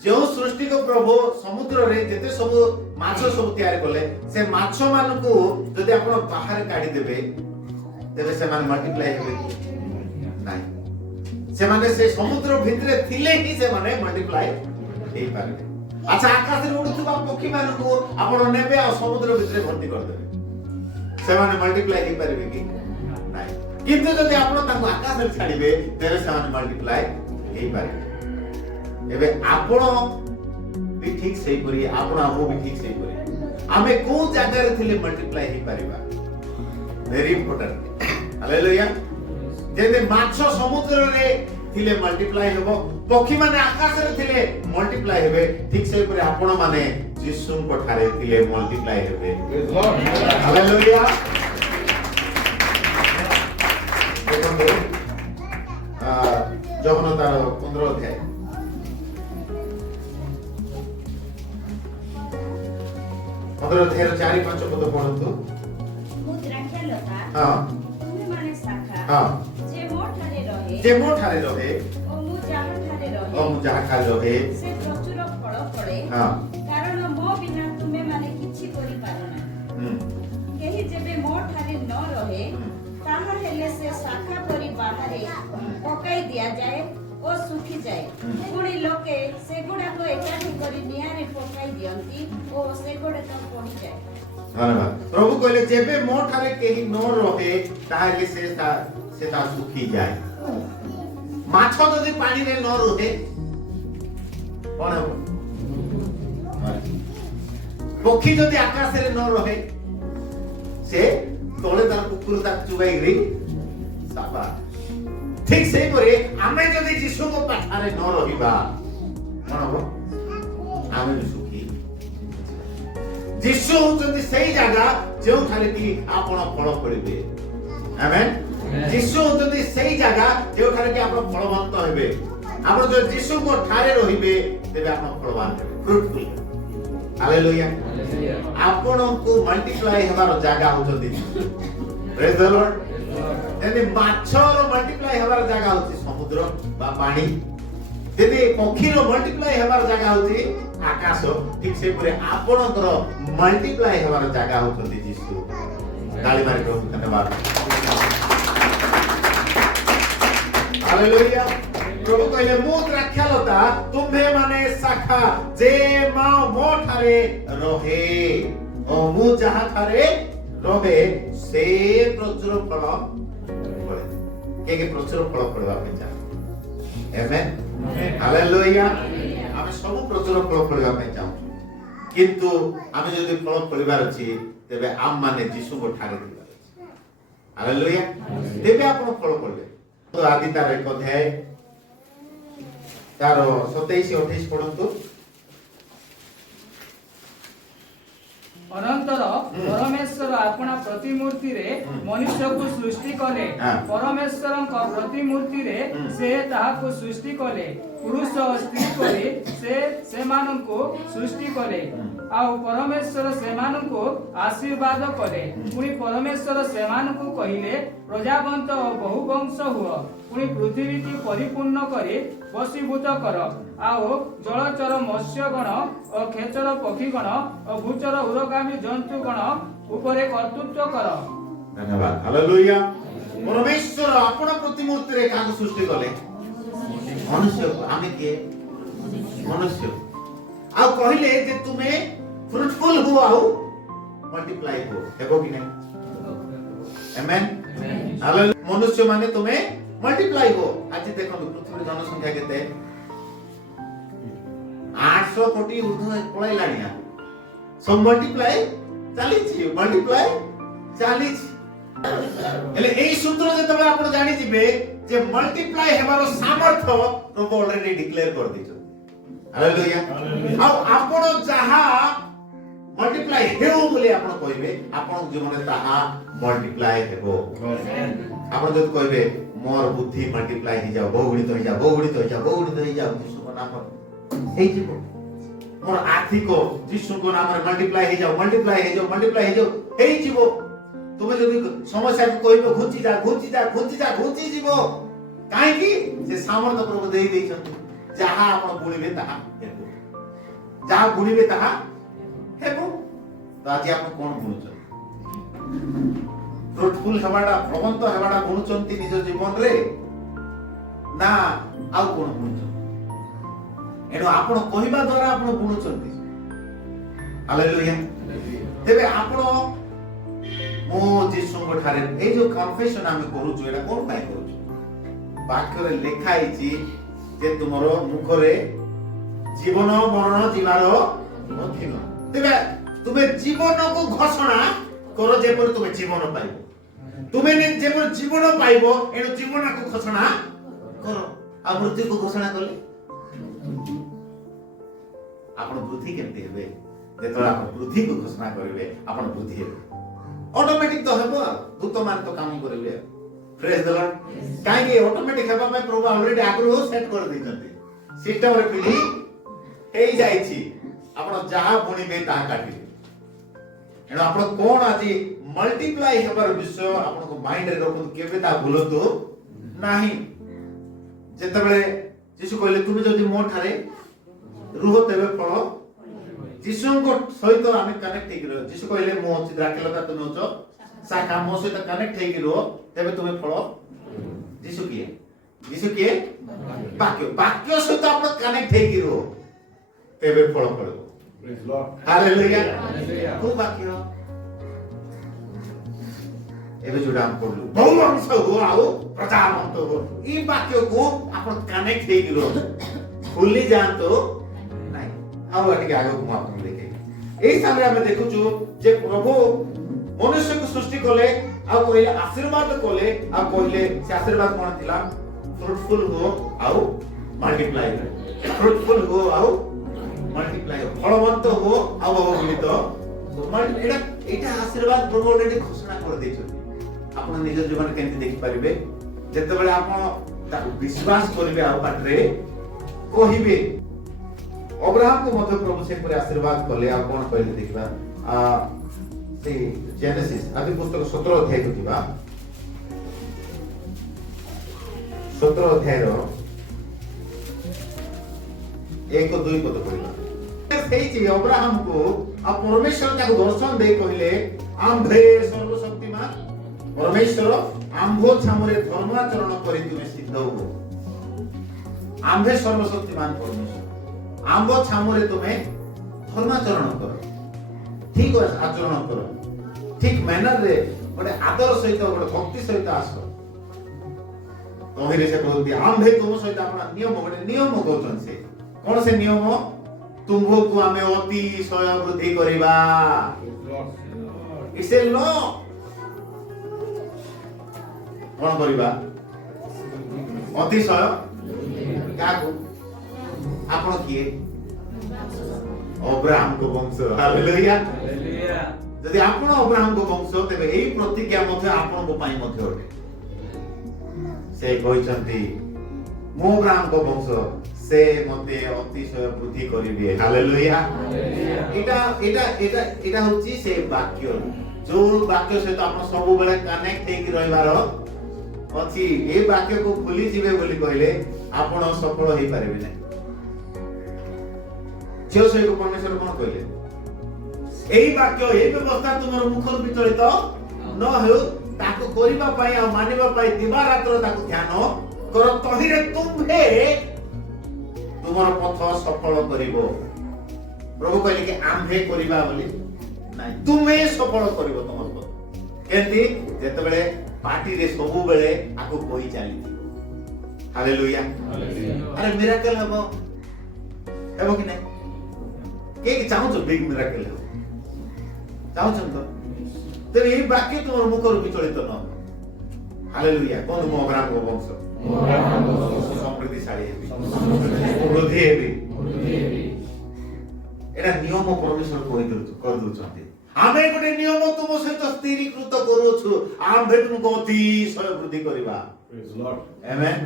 जो सृष्टि को प्रभु समुद्र रे जेते सब माछ सब तैयार कले से माछ मान को जदि आपण बाहर काढी देबे तेबे से मान मल्टीप्लाई हेबे नाही से माने से समुद्र भितरे थिले ही से माने मल्टीप्लाई हेई पारे। अच्छा आकाश रे उड़ुथबा पक्षी मान को आपण नेबे आ समुद्र भितरे भर्ती कर देबे से माने मल्टीप्लाई हेई पारे कि नाही किंतु जदि आपण ताको आकाश रे छाडीबे तेबे से माने मल्टीप्लाई हेई पारे। एबे आपण भी ठीक सही करी आपण हमो भी ठीक सही करी आमे को जगह रे थिले मल्टीप्लाई हे परिबा वेरी इंपोर्टेंट हालेलुया जेते माछ समुद्र रे थिले मल्टीप्लाई हेबो पक्षी माने आकाश रे थिले मल्टीप्लाई हेबे ठीक सही करी आपण माने यीशु को ठारे थिले मल्टीप्लाई हेबे हालेलुया। देखो जहन तार 15 अध्याय मगर धेर 4-5 पद पढନ୍ତୁ मु द्राक्षालता हां तुमे माने शाखा हां जे मो ठारे रहे ओ मु जहा ठारे रहे से प्रचुर फल फळे हां कारण मो बिना तुमे माने किछि करि पारना केहि जेबे मो ठारे न रहे ताहा हेले से शाखा परि बाहरे पकाई दिया जाए ओ सुखी जाए पुणी लोके सेगुडा को एकाठी करी नियारे पकाई दियंती ओ सेगुडा तो पड़ी जाए। धन्यवाद प्रभु कहले जेबे मो ठारे केही न रहे ताहाले से ता सुखी जाए माछ जदि पानी रे न रहे कोन हो पक्षी जदि आकाश रे न रहे से तोले तार कुकुर ता चुगाई रे साबा ठीक से परे आमे जदि यीशु को पाठारे न रहिबा कोन हो आमे सुखी यीशु जदि सही जगह जो थाले कि आपण फल पड़िबे आमेन यीशु जदि सही जगह जो थाले कि आपण फलवंत हेबे आपण जो यीशु को ठारे रहिबे तेबे आपण फलवान हेबे फ्रूटफुल हालेलुया आपण को मल्टीप्लाई हेबार जगह होजदी प्रेज द लॉर्ड एने माछर मल्टीप्लाई हेबार जगह होची समुद्र बा पानी तेने पक्षीर मल्टीप्लाई हेबार जगह होची आकाश ठीक से परे आपणकर मल्टीप्लाई हेबार जगह होचंदी यीशु ताली मारि प्रभु धन्यवाद हालेलुया प्रभु कहले मो द्राक्षालता तुम्हे माने शाखा जे मा मो ठारे रहे ओ मु जहा ठारे रहे से प्रचुर फल के प्रचुर फल पड़वा पे चाहे आमेन हालेलुया आमे सब प्रचुर फल पड़वा पे चाहू किंतु आमे जदि फल पड़िबार अछि तेबे आम माने यीशु को ठारे दिबार अछि हालेलुया तेबे आपण फल पड़बे तो आदि तार एक अध्याय तार 27-28 पढନ୍ତୁ अनंतर परमेश्वर अपना प्रतिमूर्ति रे मनुष्य को सृष्टि कले परमेश्वर का प्रतिमूर्ति रे से ताहा को सृष्टि कले पुरुष और स्त्री करे से मानन को सृष्टि कले आउ परमेश्वर से मानन को आशीर्वाद कले पुनी परमेश्वर से मानन को कहिले प्रजावंत और बहुवंश हुआ पुनी पृथ्वी की परिपूर्ण करे वशीभूत कर आउ जलचर मत्स्यगण और खेचर पक्षीगण और भूचर उरगामी जंतुगण उपरे कर्तृत्व कर। धन्यवाद हालेलुया परमेश्वर आपण प्रतिमूर्ति रे काको सृष्टि कले मनुष्य को आमे के मनुष्य आ कहिले जे तुमे फ्रूटफुल हो आउ मल्टीप्लाई हो हेबो कि नहीं आमेन हालेलुया मनुष्य माने तुमे मल्टीप्लाई हो आज देखो पृथ्वी जनसंख्या केते 800 कोटी ऊर्ध्व पळाई लानिया सब मल्टीप्लाई चालीछि एले एई सूत्र जे तबे आपण जानि जिबे जे मल्टीप्लाई हेबार सामर्थ्य प्रभु ऑलरेडी डिक्लेयर कर दिछो हालेलुया आ आपण जहा मल्टीप्लाई हेउ बोले आपण कहिबे आपण जीवन ताहा मल्टीप्लाई हेबो आपण जद कहिबे मोर बुद्धि मल्टीप्लाई हो जाओ बहुगुणित हो जाओ यीशु को नाम हेई जीवो मोर आर्थिक यीशु को नाम रे मल्टीप्लाई हो जाओ हेई जीवो तुमे जदी समस्या को कहिबो घुची जा जीवो काहे की से सामर्थ प्रभु देई दैछन ଯାହା ଆପଣ ବୁଣିବେ ତାହା ହେବ, ଯାହା ବୁଣିବେ ତାହା ହେବ। ତ ଆଜି ଆପଣ କଣ ବୁଣୁଛନ୍ତି? ଫ୍ରୁଟଫୁଲ ହେବାଟା, ଫଳବନ୍ତ ହେବାଟା ବୁଣୁଛନ୍ତି ନିଜ ଜୀବନରେ ନା ଆଉ କଣ ବୁଣୁଛନ୍ତି? ଏଣୁ ଆପଣ କହିବା ଦ୍ୱାରା ଆପଣ ବୁଣୁଛନ୍ତି। ହାଲେଲୁୟା। ତେବେ ଆପଣ ମୁଁ ଯୀଶୁଙ୍କ ଠାରେ ଏଇ ଯୋଉ କନଫେସନ ଆମେ କରୁଛୁ, ଏଇଟା କଣ ପାଇଁ କରୁଛୁ? ବାକ୍ୟରେ ଲେଖା ହେଇଛି ଯେ ତୁମର ମୁଖରେ ଜୀବନ ମରଣ ଯିବାର ଅଧୀନ। ତେବେ ତୁମେ ଜୀବନକୁ ଘୋଷଣା କର ଯେପରି ତୁମେ ଜୀବନ ପାଇବ। ତୁମେ ଯେପରି ଜୀବନ ପାଇବ, ଏଣୁ ଜୀବନକୁ ଘୋଷଣା କର। ଆଉ ମୃତ୍ୟୁକୁ ଘୋଷଣା କଲେ ଆପଣ ବୃଦ୍ଧି କେମିତି ହେବେ? ଯେତେବେଳେ ଆପଣ ବୃଦ୍ଧିକୁ ଘୋଷଣା କରିବେ, ଆପଣ ବୃଦ୍ଧି ହେବେ। ଅଟୋମେଟିକ ତ ହେବ, ଦୂତ ମାନେ ତ କାମ କରିବେ। ପ୍ରେଜ ଦ ଲର୍ଡ। କାହିଁକି ଅଟୋମେଟିକ ହେବା ପାଇଁ ପ୍ରଭୁ ଅଲରେଡି ଆଗରୁ ସେଟ୍ କରିଦେଇଛନ୍ତି। ସିଷ୍ଟମରେ ଫିଲିଂ ହେଇଯାଇଛି। ଆପଣ ଯାହା ବୁଣିବେ ତାହା କାଟିବେ। ଏଣୁ ଆପଣ କଣ ଆଜି ମଲ୍ଟିପ୍ଲାଇ ହେବାର ବିଷୟ ଆପଣଙ୍କ ମାଇଣ୍ଡରେ ରଖନ୍ତୁ, କେବେ ତା ଭୁଲନ୍ତୁ ନାହିଁ। ଯେତେବେଳେ ଯୀଶୁ କହିଲେ ତୁମେ ଯଦି ମୋ ଠାରେ ରୁହ ତେବେ ଫଳ, ଯୀଶୁଙ୍କ ସହିତ ଆମେ କନେକ୍ଟ ହେଇକି ରହ। ଯୀଶୁ କହିଲେ ମୁଁ ଅଛି ଦ୍ରାକ୍ଷଲତା, ତୁମେ ଅଛ ଶାଖା, ମୋ ସହିତ କନେକ୍ଟ ହେଇକି ରୁହ ତେବେ ତୁମେ ଫଳ। ଯୀଶୁ କିଏ? ଯୀଶୁ କିଏ? ବାକ୍ୟ। ବାକ୍ୟ ସହିତ ଆପଣ କନେକ୍ଟ ହେଇକି ରୁହ ତେବେ ଫଳ ଫଳିବ। ହାଲେଲୁୟା। କୋଉ ବାକ୍ୟ? ଏବେ ଯୋଉଟା ଆମେ ପଢିଲୁ, ବହୁ ଅଂଶ ହୁଅ ଆଉ ପ୍ରଜାବନ୍ତ ହୁଅ। ଏଇ ବାକ୍ୟକୁ ଆପଣ କନେକ୍ଟ ହେଇକି ରୁହ, ଭୁଲି ଯାଆନ୍ତୁ ନାହିଁ। ଆଉ ଟିକେ ଆଗକୁ ମୁଁ ଆପଣଙ୍କୁ ଦେଖେଇବି। ଏଇ ସ୍ଥାନରେ ଆମେ ଦେଖୁଛୁ ଯେ ପ୍ରଭୁ ମନୁଷ୍ୟକୁ ସୃଷ୍ଟି କଲେ, ଆଉ କହିଲେ ଆଶୀର୍ବାଦ କଲେ, ଆଉ କହିଲେ ସେ ଆଶୀର୍ବାଦ କଣ ଥିଲା? ଫ୍ରୁଟଫୁଲ ହୁଅ ଆଉ ମଲ୍ଟିପ୍ଲାଏ ହୁଅ। ଫ୍ରୁଟଫୁଲ ହୁଅ ଆଉ ମଲ୍ଟିପ୍ଲାଏ ହୁଅ, ଫଳବନ୍ତ ହୁଅ ଆଉ ବହୁମିତ। ଏଇଟା ଆଶୀର୍ବାଦ ପ୍ରଭୁ ଅଲରେଡି ଘୋଷଣା କରିଦେଇଛନ୍ତି। ଆପଣ ନିଜ ଜୀବନରେ କେମିତି ଦେଖିପାରିବେ? ଯେତେବେଳେ ଆପଣ ତାକୁ ବିଶ୍ୱାସ କରିବେ ଆଉ ପାଟିରେ କହିବେ। ଅବ୍ରାହମକୁ ମଧ୍ୟ ପ୍ରଭୁ ସେପରି ଆଶୀର୍ବାଦ କଲେ। ଆଉ କଣ କହିଲେ ଦେଖିବା, ସେ ଜେନେସିସ୍ ଆଦି ପୁସ୍ତକ 17 ଅଧ୍ୟାୟକୁ ଯିବା। 17 ଅଧ୍ୟାୟର 1-2 ପଦ ପଢିବା। ହେଇଛି ଅବ୍ରାହମକୁ, ଆଉ ପରମେଶ୍ୱର ତାକୁ ଦର୍ଶନ ଦେଇ କହିଲେ, ଆମ୍ଭେ ସର୍ବଶକ୍ତିମାନ ପରମେଶ୍ୱର ଆମ୍ଭ ଛାମୁରେ ଧର୍ମାଚରଣ କରି ତୁମେ ସିଦ୍ଧ ହୁଅ। ଆମ୍ଭେ ସର୍ବଶକ୍ତିମାନ ପରମେଶ୍ୱର, ଆମ୍ଭ ଛାମୁରେ ତୁମେ ଧର୍ମାଚରଣ କର, ଠିକ ଆଚରଣ କର, ଠିକ ମ୍ୟାନରରେ, ଗୋଟେ ଆଦର ସହିତ, ଗୋଟେ ଭକ୍ତି ସହିତ ଆସ। ତହିଁରେ ସେ କହୁଛନ୍ତି ଆମ୍ଭେ ତୁମ ସହିତ ଆପଣ ନିୟମ, ଗୋଟେ ନିୟମ କହୁଛନ୍ତି। ସେ କଣ ସେ ନିୟମ? ତୁମ୍ଭକୁ ଆମେ ଅତିଶୟ ବୃଦ୍ଧି କରିବା। It's a law. କଣ କରିବା? ଅତିଶୟ। କାହାକୁ? ଆପଣ କିଏ? ଅବ୍ରାହମଙ୍କ ବଂଶ। ହାଲେଲୁୟା। ଯଦି ଆପଣ ଅବ୍ରାହମଙ୍କ ବଂଶ, ତେବେ ଏଇ ପ୍ରତିଜ୍ଞା ମଧ୍ୟ ଆପଣଙ୍କ ପାଇଁ ମଧ୍ୟ ଅଟେ। ସେ କହିଛନ୍ତି ମୁଁ ଅବ୍ରାହମଙ୍କ ବଂଶ, ସେ ମତେ ଅତିଶୟ ବୃଦ୍ଧି କରିବେ। ହାଲେଲୁୟା। ଏଇଟା ହଉଛି ସେ ବାକ୍ୟ, ଯୋଉ ବାକ୍ୟ ସହିତ ଆପଣ ସବୁବେଳେ କନେକ୍ଟ ହେଇକି ରହିବାର ଅଛି। ଏ ବାକ୍ୟକୁ ଭୁଲି ଯିବେ ବୋଲି କହିଲେ ଆପଣ ସଫଳ ହେଇପାରିବେ ନାହିଁ। ଝିଅ ସହିତ ପରମେଶ୍ୱର କଣ କହିଲେ? ଏଇ ବାକ୍ୟ, ଏଇ ବ୍ୟବସ୍ଥା ତୁମର ମୁଖରୁ ବିଚଳିତ ନ ହେଉ, ତାକୁ କରିବା ପାଇଁ ଆଉ ମାନିବା ପାଇଁ ଦିବା ରାତ୍ର ତାକୁ ଧ୍ୟାନ କର, ତହିଁରେ ତୁମ୍ଭେ ତୁମର ପଥ ସଫଳ କରିବ। ପ୍ରଭୁ କହିଲେ କି ଆମ୍ଭେ କରିବା ବୋଲି ନାଇଁ, ତୁମେ ସଫଳ କରିବ ତମର ପଥ। କେମିତି? ଯେତେବେଳେ ପାଟିରେ ସବୁବେଳେ ଆକୁ କହି ଚାଲିଥିବ। ହାଲେଲୁୟା। ଆରେ ମିରାକଲ ହେବ, ହେବ କି ନାହିଁ? କିଏ ଚାହୁଁଛ ବିଗ ମିରାକଲ ହେବ? ଚାହୁଁଛନ୍ତି ତ? ତେବେ ଏଇ ବାକ୍ୟ ତୁମର ମୁଖରୁ ବିଚଳିତ ନ ହେବ। ହାଲେଲୁୟା। କୁହନ୍ତୁ ମୁଁ ଅବ୍ରାହମଙ୍କ ବଂଶ, ସମୃଦ୍ଧିଶାଳୀ ହେବି, ବୃଦ୍ଧି ହେବି। ଏଇଟା ନିୟମ ପରମେଶ୍ୱର କରିଦଉଛନ୍ତି। ଆମେ ଗୋଟେ ନିୟମ ତୁମ ସହିତ ସ୍ଥିରୀକୃତ କରୁଛୁ, ଆମ୍ଭେ ତୁମକୁ ଅତିଶୟ ବୃଦ୍ଧି କରିବା। ଆମେନ୍।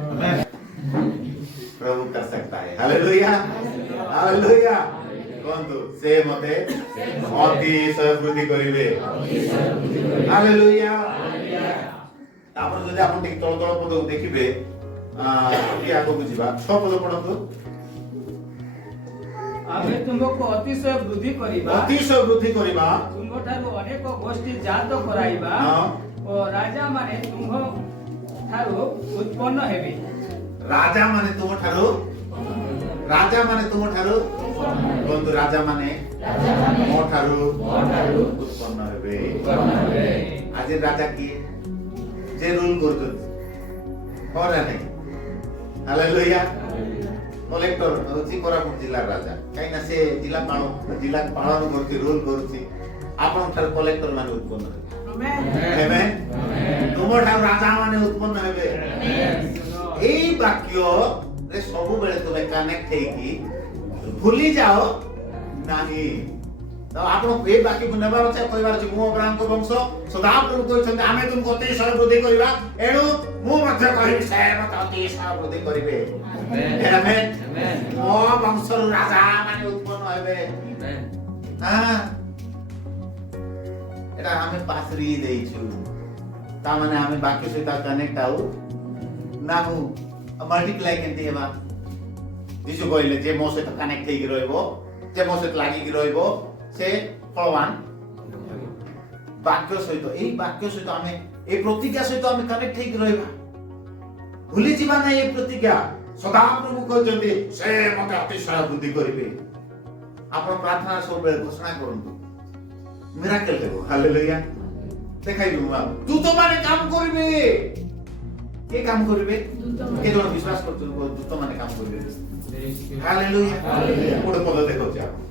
ପ୍ରଭୁ कर सकता है। हालेलुया। हालेलुया। କୁହନ୍ତୁ ସେ ମତେ ଅତିଶୟ ବୃଦ୍ଧି କରିବେ। ହାଲେଲୁୟା। ତାପରେ ଯଦି ଆପଣ ଟିକେ ତଳ ତଳ ପଦକୁ ଦେଖିବେ, ଟିକେ ଆଗକୁ ଯିବା, 6 ପଦ ପଢନ୍ତୁ। ଆମେ ତୁମକୁ ଅତିଶୟ ବୃଦ୍ଧି କରିବା ଅତିଶୟ ବୃଦ୍ଧି କରିବା ତୁମ୍ଭଠାରୁ ଅନେକ ଗୋଷ୍ଠୀ ଜାତ କରାଇବା ହଁ। ଓ ରାଜା ମାନେ ତୁମ୍ଭ ଠାରୁ ଉତ୍ପନ୍ନ ହେବେ। ରାଜା ମାନେ ତୁମ ଠାରୁ ବନ୍ଧୁ ରାଜା ମାନେ ମୋ ଠାରୁ ଉତ୍ପନ୍ନ ହେବେ। ଆଜି ରାଜା କିଏ? ଯେ ରୁଲ କରୁଛନ୍ତି ହଁ ନା ନାହିଁ? ହାଲେଲୁୟା। କଲେକ୍ଟର ହେଉଛି କୋରାପୁଟ ଜିଲ୍ଲାର ରାଜା, କାହିଁକି ନା ସେ ଜିଲ୍ଲା ପାଳନ କରୁଛି, ରୁଲ କରୁଛି। ଆପଣଙ୍କ ଠାରୁ କଲେକ୍ଟର ମାନେ ଉତ୍ପନ୍ନ ହେବେ। ଆମେନ୍। ତୁମ ଠାରୁ ରାଜା ମାନେ ଉତ୍ପନ୍ନ ହେବେ। ଏଇ ବାକ୍ୟରେ ସବୁବେଳେ ତୁମେ କନେକ୍ଟ ହେଇକି ଭୁଲି ଯାଅ ନାହିଁ। ତ ଆପଣ ଏ ବାକ୍ୟକୁ ନେବାର ଅଛି, କହିବାର ଅଛି ମୁଁ ଅବ୍ରାହ୍ମଙ୍କ ବଂଶ, ସଦାପ୍ରଭୁ କହିଛନ୍ତି ଆମେ ତୁମକୁ ଅତିଶୟ ବୃଦ୍ଧି କରିବା, ଏଣୁ ମୁଁ ମଧ୍ୟ କହିବି ସେ ମୋତେ ଅତିଶୟ ବୃଦ୍ଧି କରିବେ। ଆମେନ୍। ମୋ ବଂଶରୁ ରାଜା ମାନେ ଉତ୍ପନ୍ନ ହେବେ। এটা আমি পাসরি ଦେଇଛୁ। ତା ମାନେ ଆମେ ବାକ୍ୟ ସହିତ କନେକ୍ଟ ଆଉ ନାହୁ। ମଲ୍ଟିପ୍ଲାଏ କେମିତି ହେବା? ଯୀଶୁ କହିଲେ ଯେ ମୋ ସହିତ କନେକ୍ଟ ହେଇକି ରହିବ, ଯେ ମୋ ସହିତ ଲାଗିକି ରହିବ, ସେ ଫଳବାନ। ବାକ୍ୟ ସହିତ, ଏଇ ବାକ୍ୟ ସହିତ ଆମେ, এই ପ୍ରତିଜ୍ଞା ସହିତ ଆମେ କନେକ୍ଟ ହେଇକି ରହିବା। ଭୁଲି ଯିବା ନାହିଁ এই ପ୍ରତିଜ୍ଞା। ସଦାପ୍ରଭୁ କହିଛନ୍ତି ସେ ମୋତେ ଅତିଶୟ ବୃଦ୍ଧି କରିବେ। ଆପଣ ପ୍ରାର୍ଥନା ସବୁବେଳେ ଘୋଷଣା କରନ୍ତୁ, ମିରାକଲ ହେବ। ହାଲେଲୁୟା। দেখাইবি দূত মানে কাম করবে। কে কাম করবে? কে জন বিশ্বাস করছেন দূত মানে কাম করবে? হালেলুয়া। কোন পদ দেখুছি আপনি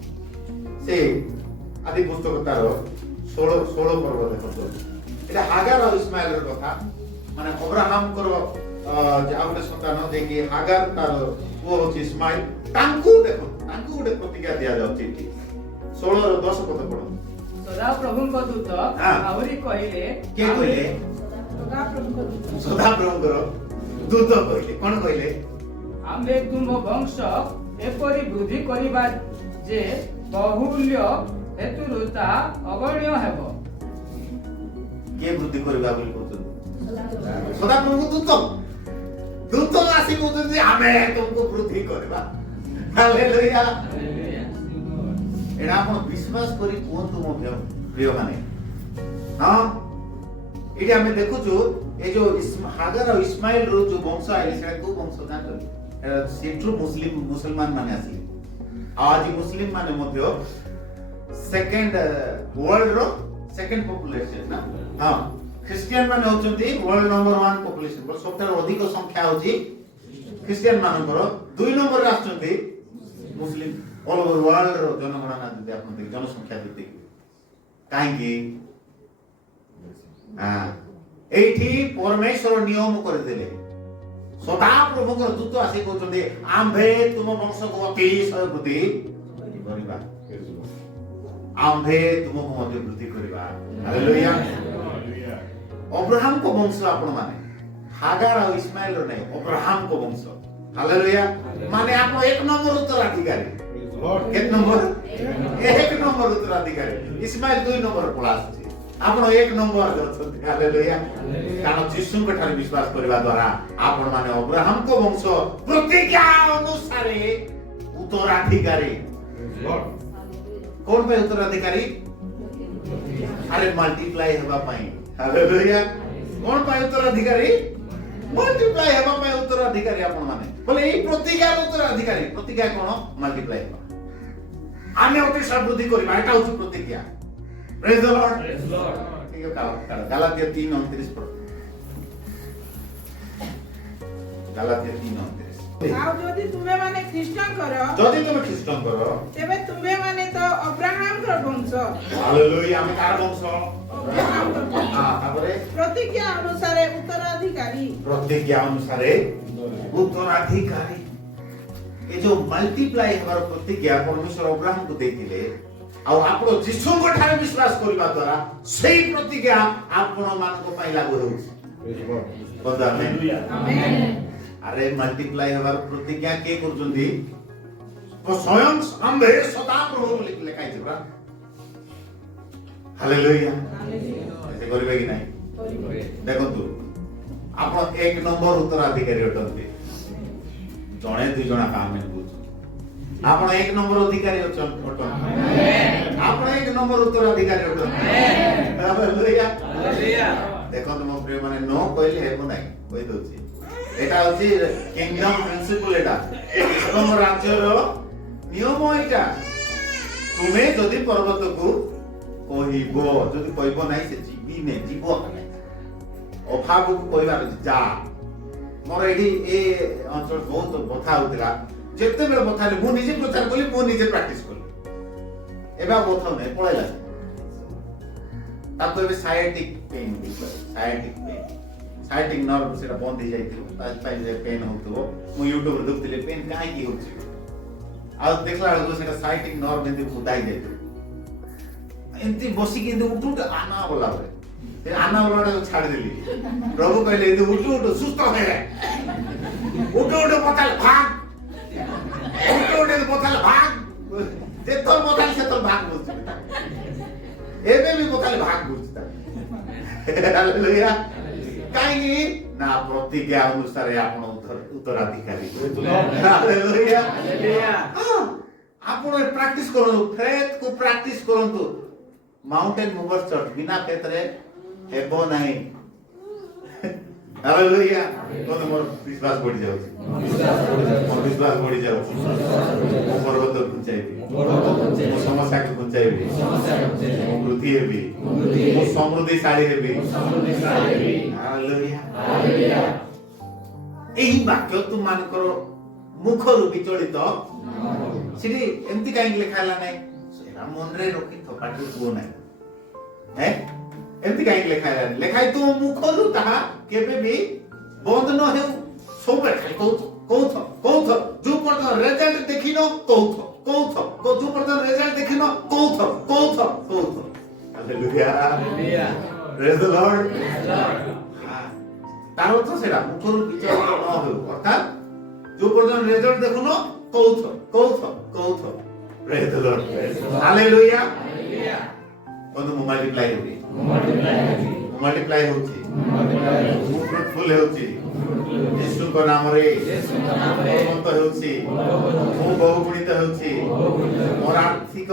সে আদি পুস্তক তার 16 পর্ব দেখুন। এটা হাগার আর ইসমাইলের কথা, মানে অব্রাহামଙ୍କର যে আউটে সন্তান দেখি হাগার তার পুଅ হচ্ছে ইসমাইল, তাঙ্কু দেখুন, তাঙ্কু ଗୋଟେ ପ୍ରତିଜ୍ଞା ଦିଆଯାଉଛି। 16-10 ପଦ ପଢନ୍ତୁ। ସଦାପ୍ରଭୁଙ୍କ ଦୂତ ଆହୁରି କହିଲେ, କେ କହିଲେ? ସଦାପ୍ରଭୁଙ୍କର ଦୂତ କହିଲେ। କଣ କହିଲେ? ଆମ୍ଭେ ତୁମ ବଂଶ ଏପରି ବୃଦ୍ଧି କରିବା ଯେ ବହୁଲ୍ୟ ହେତୁରୁ ତାହା ଅଗଣ୍ୟ ହେବ। କିଏ ବୃଦ୍ଧି କରିବା ବୋଲି କହୁଛନ୍ତି? ସଦାପ୍ରଭୁ ଦୂତ। ଦୂତ ଆସି କହୁଛନ୍ତି ଆମେ ତୁମକୁ ବୃଦ୍ଧି କରିବା। ହାଲେଲୁୟା। ଏଟା ଆପଣ ବିଶ୍ୱାସ କରି କୁହନ୍ତୁ ମୋ ପ୍ରିୟ ମାନେ। ହଁ, ଏଠି ଆମେ ଦେଖୁଛୁ ଏ ଯୋଉ ହାଗାର ଆଉ ଇସମାଇଲ ର ଯୋଉ ବଂଶ ଆଇଲେ, ସେଟା କୋଉ ବଂଶ ଜାଣିଛନ୍ତି? ସେଠୁ ମୁସଲମାନ ମାନେ ଆସିଲେ। ଆଉ ଆଜି ମୁସଲିମ ମାନେ ମଧ୍ୟ ସେକେଣ୍ଡ ୱାର୍ଲଡ ର ସେକେଣ୍ଡ ପପୁଲେସନ ନା। ହଁ, ଖ୍ରୀଷ୍ଟିଆନ ମାନେ ହଉଛନ୍ତି ୱାର୍ଲଡ ନମ୍ବର 1 ପପୁଲେସନ। ସବୁଠାରୁ ଅଧିକ ସଂଖ୍ୟା ହଉଛି ଖ୍ରୀଷ୍ଟିଆନ ମାନଙ୍କର। 2 ନମ୍ବରରେ ଆସୁଛନ୍ତି ମୁସଲିମ। ଅଲ ଓଭର ୱାର୍ଲଡ ର ଜନଗଣନା ଯଦି ଆପଣ ଦେଖିବେ, ଜନସଂଖ୍ୟା ଯଦି ଦେଖିବେ, କାହିଁକି এইটি পরমেশ্বর নিয়ম କରିଦେଲେ। ସଦାପ୍ରଭୁଙ୍କର ଦୂତ ଆସି କହୁଛନ୍ତି ଆମ୍ଭେ ତୁମ ବଂଶକୁ ଅତିଶୟ ବୃଦ୍ଧି କରିବା। ଆମ୍ଭେ ତୁମକୁ ମଧ୍ୟ ବୃଦ୍ଧି କରିବା। ହାଲେଲୁୟା। ଅବ୍ରାହମଙ୍କ ବଂଶ ଆପଣ ମାନେ, ହାଗାର ଆଉ ଇସମାଇଲ ର ନାହିଁ, ଅବ୍ରାହମଙ୍କ ବଂଶ। ହାଲେଲୁୟା। ମାନେ ଆପଣ 1 ନମ୍ବର ଉତ୍ତରାଧିକାରୀ। କେତେ ନମ୍ବର? 1 ନମ୍ବର ଉତ୍ତରାଧିକାରୀ। ଇସମାଇଲ 2 ନମ୍ବର ପଳା ଆସୁଛି, ଆପଣ 1 ନମ୍ବରରେ ଅଛନ୍ତି। ହାଲେଲୁୟା। କାରଣ ଯୀଶୁଙ୍କ ଠାରେ ବିଶ୍ୱାସ କରିବା ଦ୍ୱାରା ଆପଣ ମାନେ ଅବ୍ରାହମଙ୍କ ବଂଶ ପ୍ରତିଜ୍ଞା ଅନୁସାରେ ଉତ୍ତରାଧିକାରୀ। କଣ ପାଇଁ ଉତ୍ତରାଧିକାରୀ? ଆରେ ମଲ୍ଟିପ୍ଲାଏ ହେବା ପାଇଁ। ହାଲେଲୁୟା। କଣ ପାଇଁ ଉତ୍ତରାଧିକାରୀ? ମଲ୍ଟିପ୍ଲାଏ ହେବା ପାଇଁ ଉତ୍ତରାଧିକାରୀ ଆପଣ ମାନେ। ବୋଲେ ଏଇ ପ୍ରତିଜ୍ଞାର ଉତ୍ତରାଧିକାରୀ। ପ୍ରତିଜ୍ଞା କଣ? ମଲ୍ଟିପ୍ଲାଏ ହେବା। ଆମେ ଅତିଶୟ ବୃଦ୍ଧି କରିବା, এটা হচ্ছে প্রতিজ্ঞা। Praise the lord. ঠিক আছে, গালাতিয়া 3:29 পড়ো। গালাতিয়া 3:29। ଆଉ ଯଦି ତୁମେ ମାନେ ଖ୍ରୀଷ୍ଟଙ୍କର, যদি তুমি খ্রিস্টানଙ୍କର, ତେବେ ତୁମେ ମାନେ ତ ଅବ୍ରାହମଙ୍କର ବଂଶ। ହାଲେଲୁୟା। ଆମେ କାହାର ବଂଶ? ଅବ୍ରାହମଙ୍କର ବଂଶ। ତାପରେ ପ୍ରତିଜ୍ଞା ଅନୁସାରେ ଉତ୍ତରାଧିକାରୀ। ପ୍ରତିଜ୍ଞା ଅନୁସାରେ ଉତ୍ତରାଧିକାରୀ। ଏ ଯୋଉ ମଲ୍ଟିପ୍ଲାଏ ହେବାର ପ୍ରତିଜ୍ଞା ପରମେଶ୍ୱର ଅବ୍ରାହମକୁ ଦେଇଥିଲେ, ଆଉ ଆପଣ ଯୀଶୁଙ୍କ ଠାରେ ବିଶ୍ୱାସ କରିବା ଦ୍ୱାରା ସେଇ ପ୍ରତିଜ୍ଞା ଆପଣ ମାନଙ୍କ ପାଇଁ ଲାଗୁ ହେଉଛି। ବନ୍ଧୁ ଆମେନ୍। ଆରେ ମଲ୍ଟିପ୍ଲାଏ ହେବାର ପ୍ରତିଜ୍ଞା କିଏ କରୁଛନ୍ତି? ସ୍ୱୟଂ ଆମ୍ଭେ ସଦାପ୍ରଭୁ ବୋଲି ଲେଖା ହେଇଛି ପରା। ହାଲେଲୁୟା। ସେ କରିବେ କି ନାହିଁ? ଦେଖନ୍ତୁ, ଆପଣ 1 ନମ୍ବର ଉତ୍ତରାଧିକାରୀ ଅଟନ୍ତି। ଜଣେ 2 ଜଣ ଆମେନ୍ କହୁଛନ୍ତି। ଆପଣ 1 ନମ୍ବର ଅଧିକାରୀ ଅଟନ୍ତି ଆପଣ 1 ନମ୍ବର ଉତ୍ତରାଧିକାରୀ ଅଟନ୍ତି ହାଲେଲୁୟା ଦେଖନ୍ତୁ ମୋ ପ୍ରିୟ ମାନେ ନ କହିଲେ ହେବ ନାହିଁ କହି ଦଉଛି এটা হচ্ছে কিংডম প্রিন্সিপল এটা ইসলাম রাজ্যর নিয়ম এটা তুমি যদি পর্বতকু কহিব যদি কইব নাই সে জিবি নে জীব অভাবকু কইবার যা মোর এটি এ অঞ্চল বহুত কথা হউতলা যেতেবেলে কথা মু নিজে প্রচার কলি মু নিজে প্র্যাকটিস কলি এবা কথা নাই পড়াইলা তাতো এবে sciatic pain sciatic pain sciatic nerve সেটা বন্ধ হয়ে যাইছিল তাই পাই যে পেন হতো মু ইউটিউব রে দেখতিলে পেন কাই কি হচ্ছে আর দেখলা বেলକୁ সেটা সাইটিং নর্ভ এমনি ফুটাই যাইছিল এমনি বসি কিন্তু উঠুটা আনা বলা বলে সে আনা বলাটা ছাড় দিলি প্রভু কইলে এই উঠু উঠু সুস্থ হয়ে যায় উঠু উঠু পতাল ভাগ উঠু উঠু পতাল ভাগ যে তোর পতাল সে তোর ভাগ বুঝছে এবে বি পতাল ভাগ বুঝছে হালেলুয়া কাইনি না প্রতিজ্ঞা অনুসারে আপন উত্তরাধিকারী হালেলুয়া আপন প্র্যাকটিস করুন ফেথ কো প্র্যাকটিস করুন মাউন্টেন মুভার চর্চ বিনা ফেথরে হেব নাই হালেলুয়া কোন মোর বিশ্বাস বড়ি যাଉଛି মোর বিশ্বাস বড়ি যাଉଛି ମୁଁ ପର୍ବତ ଘୁଞ୍ଚାଇବି ମୁଁ ସମସ୍ୟାକୁ ଘୁଞ୍ଚାଇବି ମୁଁ ବୃଦ୍ଧି ହେବି ମୁଁ ସମୃଦ୍ଧିଶାଳୀ ହେବି ହାଲେଲୁୟା ଏହି ବାକ୍ୟ ତୁମମାନଙ୍କର ମୁଖରୁ ବିଚଳିତ ସେଠି ଏମିତି କାହିଁକି ଲେଖା ହେଲା ନାହିଁ ସେଟା ମନରେ ରଖି ଥପାଟି କୁହ ନାହିଁ ଏମିତି କାହିଁକି ଲେଖା ହେଲା ଲେଖା ତୁମ ମୁଖରୁ ତାହା କେବେ ବି ବନ୍ଦ ନ ହେଉ ସବୁବେଳେ ଖାଲି କହୁଥ ଯୋଉ ପର୍ଯ୍ୟନ୍ତ ରେଜଲ୍ଟ ଦେଖିନ କହୁଥ ଯୋଉ ପର୍ଯ୍ୟନ୍ତ ରେଜଲ୍ଟ ଦେଖିନ କହୁଥ ହାଲେଲୁୟା ପ୍ରେଜ୍ ଦ ଲର୍ଡ ତାର ଅର୍ଥ ସେଟା ମୁଖରୁ ବିଚଳିତ ନ ହେଉ ଅର୍ଥାତ୍ ଯୋଉ ପର୍ଯ୍ୟନ୍ତ ରେଜଲ୍ଟ ଦେଖୁନ କହୁଥ ପ୍ରେଜ୍ ଦ ଲର୍ଡ ହାଲେଲୁୟା କହନ୍ତୁ ମୁଁ ମଲ୍ଟିପ୍ଲାଏ ହେବି ମଲ୍ଟିପ୍ଲାଏ ହେଉଛି ମୁଁ ଫ୍ରୁଟଫୁଲ ହେଉଛି ଯୀଶୁଙ୍କ ନାମରେ ବଳବନ୍ତ ହେଉଛି ମୁଁ ବହୁଗୁଣିତ ହେଉଛି ମୋର ଆର୍ଥିକ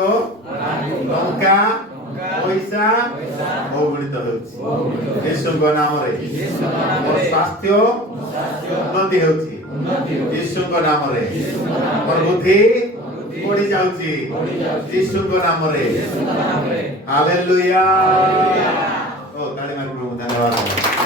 ଟଙ୍କା ପଇସା ବହୁଗୁଣିତ ହେଉଛି ଯୀଶୁଙ୍କ ନାମରେ ମୋର ସ୍ୱାସ୍ଥ୍ୟ ଉନ୍ନତି ହେଉଛି ଯୀଶୁଙ୍କ ନାମରେ ମୋର ବୁଦ୍ଧି ବଢି ଯାଉଛି ଯୀଶୁଙ୍କ ନାମରେ ହାଲେଲୁୟା ଓ ତାଳି ମାରି ପ୍ରଭୁ ଧନ୍ୟବାଦ।